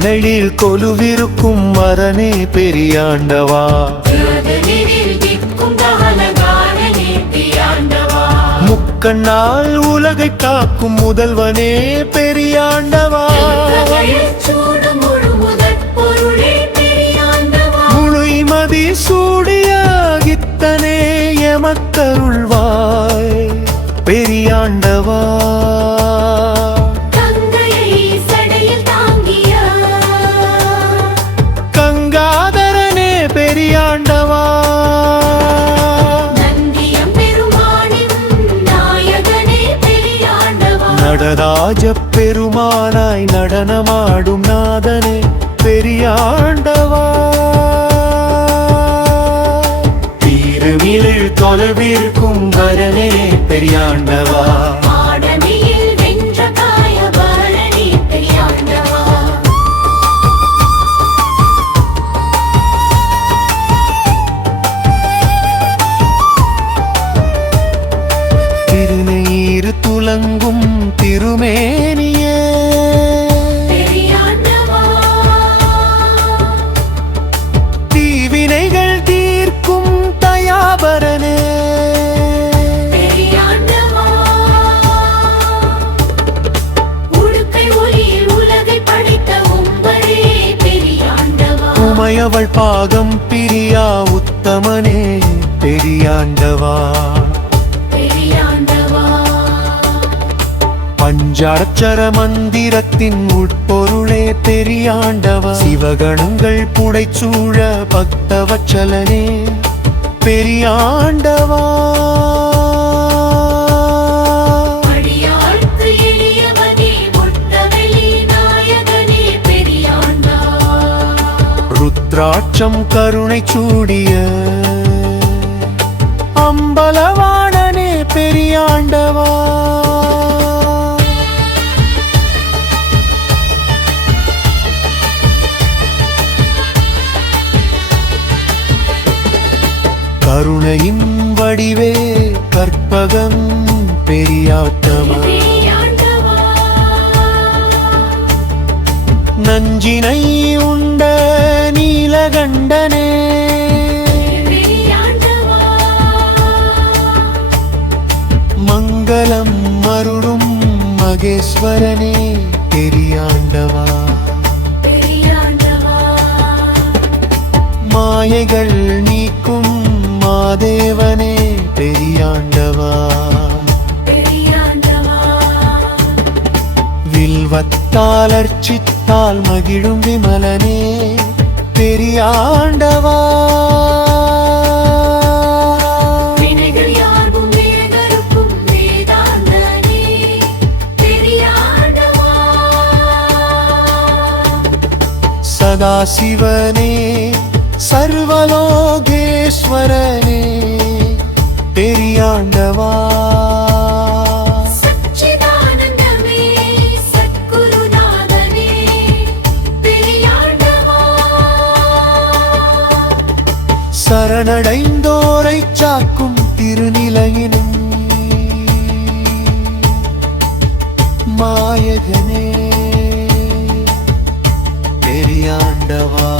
திரைநெழில் கொலுவிருக்கும் மரனே பெரியாண்டவா, முக்கண்ணால் உலகை காக்கும் முதல்வனே பெரியாண்டவா, முழுமதி சூடிய கித்தனே எமக்கருள்வாய் பெரியாண்டவா, கங்காதரனே பெரியாண்டவா, நடராஜ பெருமானாய் நடனமாடும் நாதனே பெரியாண்டவா, திருமிழில் தொலைவிற்கும் வரனே பெரியாண்டவா, திருநீறு துலங்கும் திருமேனியே தீவினைகள் தீர்க்கும் தயாபரனே, உமையவள் பாகம் பிரியா உத்தமனே பெரியாண்டவா, பஞ்சாட்சர மந்திரத்தின் உட்பொருளே பெரியாண்டவா, சிவகணங்கள் புடைச்சூழ பக்தவச்சலனே பெரியாண்டவா, ருத்ராட்சம் கருணை சூடிய அம்பலவாணனே பெரியாண்டவா, கருணையின் வடிவே கற்பகம் பெரியாட்டமா, நஞ்சினை உண்ட நீலகண்டனே மங்களம் மருளும் மகேஸ்வரனே பெரியாண்டவா, மாயைகள் நீக்கும் மாதேவனே பெரியாண்டவா, வில்வத்தால் அர்ச்சித்தால் மகிழும் விமலனே பெரியாண்டவா, சதாசிவனே சர்வலோகேஸ்வரனே பெரியாண்டவா, சரணடைந்தோரை சாக்கும் திருநிலையினும் மாயகனே பெரியாண்டவா.